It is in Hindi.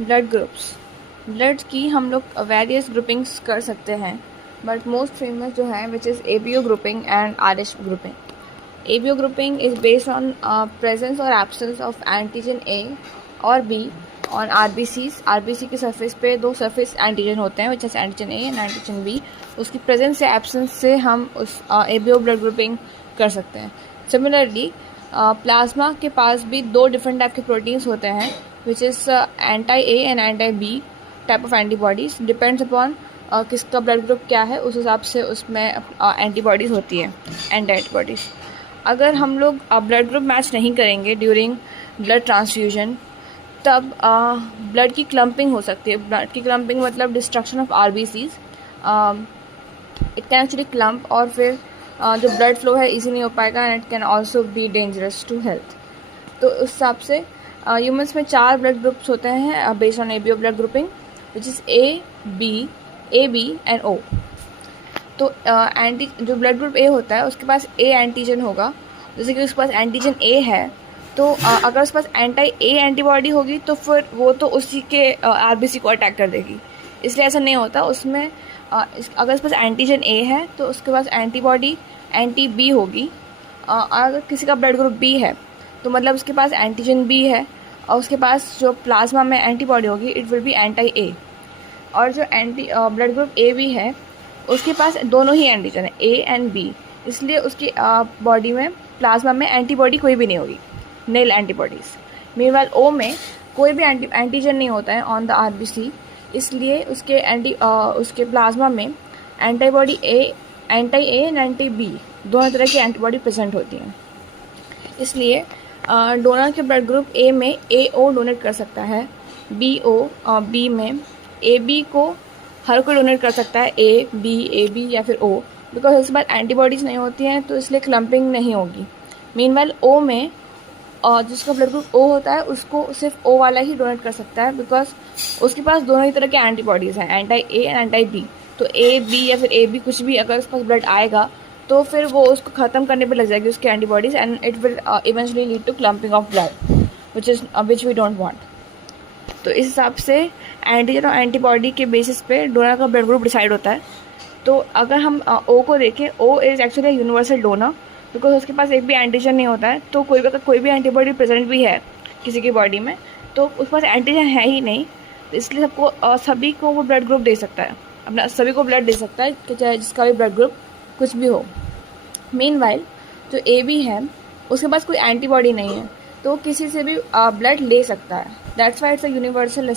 Blood groups. ब्लड की हम लोग वेरियस ग्रुपिंग्स कर सकते हैं, बट मोस्ट फेमस जो है which is ABO grouping and RH grouping. ABO grouping is based on presence or absence of antigen A और B on RBCs। RBC के सरफेस पे दो सरफेस एंटीजन होते हैं which is antigen A and antigen B। उसकी प्रेजेंस या एब्सेंस से हम उस ABO ब्लड ग्रुपिंग कर सकते हैं। सिमिलरली प्लाज्मा के पास भी दो डिफरेंट टाइप के प्रोटीन्स होते हैं which is anti A and anti B type of antibodies. Depends upon किसका ब्लड ग्रुप क्या है, उस हिसाब से उसमें एंटीबॉडीज़ होती है, एंटीबॉडीज़। अगर हम लोग ब्लड ग्रुप मैच नहीं करेंगे ड्यूरिंग ब्लड ट्रांसफ्यूजन, तब ब्लड की क्लम्पिंग हो सकती है। ब्लड की क्लम्पिंग मतलब destruction of RBCs। It can actually clump और फिर जो ब्लड फ्लो है इजी नहीं हो पाएगा and it can also be dangerous to health. तो उस हिसाब से ह्यूमन्स में 4 ब्लड ग्रुप्स होते हैं based on ABO blood grouping which is A, B, AB and O। तो जो ब्लड ग्रुप A होता है उसके पास A एंटीजन होगा। जैसे कि उसके पास एंटीजन A है तो अगर उसके पास एंटी A एंटीबॉडी होगी तो फिर वो तो उसी के RBC को अटैक कर देगी। इसलिए ऐसा नहीं होता उसमें। अगर उसके पास एंटीजन A है तो उसके पास एंटीबॉडी एंटी B होगी। अगर किसी का ब्लड ग्रुप B है तो मतलब उसके पास एंटीजन B है और उसके पास जो प्लाज्मा में एंटीबॉडी होगी it will be anti A। और जो ब्लड ग्रुप AB है उसके पास दोनों ही एंटीजन है A एंड B, इसलिए उसकी बॉडी में प्लाज्मा में एंटीबॉडी कोई भी नहीं होगी, नील एंटीबॉडीज़। मीनवाइल O में कोई भी एंटीजन नहीं होता है ऑन द RBC, इसलिए उसके प्लाज्मा में anti A and anti B दोनों तरह की एंटीबॉडी प्रेजेंट होती हैं। इसलिए डोनर के ब्लड ग्रुप A में AO डोनेट कर सकता है, B में AB को हर कोई डोनेट कर सकता है, A, B, AB या फिर O, बिकॉज उसके बाद एंटीबॉडीज़ नहीं होती हैं तो इसलिए क्लम्पिंग नहीं होगी। मीनवाइल O में जिसका ब्लड ग्रुप O होता है उसको सिर्फ O वाला ही डोनेट कर सकता है बिकॉज उसके पास दोनों ही तरह के एंटीबॉडीज़ हैं, anti A and anti B। तो A, B या फिर AB कुछ भी अगर उसके पास ब्लड आएगा तो फिर वो उसको ख़त्म करने पे लग जाएगी उसके antibodies and it will eventually lead to clumping of blood which we don't want. तो इस हिसाब से एंटीजन और एंटीबॉडी के बेसिस पे डोनर का ब्लड ग्रुप डिसाइड होता है। तो अगर हम O को देखें, O is actually universal donor because उसके पास एक भी एंटीजन नहीं होता है। तो कोई भी एंटीबॉडी प्रेजेंट भी है किसी की बॉडी में तो उसके पास एंटीजन है ही नहीं, तो इसलिए सभी को वो ब्लड ग्रुप दे सकता है, अपना सभी को ब्लड दे सकता है चाहे जिसका भी ब्लड ग्रुप कुछ भी हो। मीनवाइल जो AB है उसके पास कोई एंटीबॉडी नहीं है तो वो किसी से भी ब्लड ले सकता है। That's why it's a universal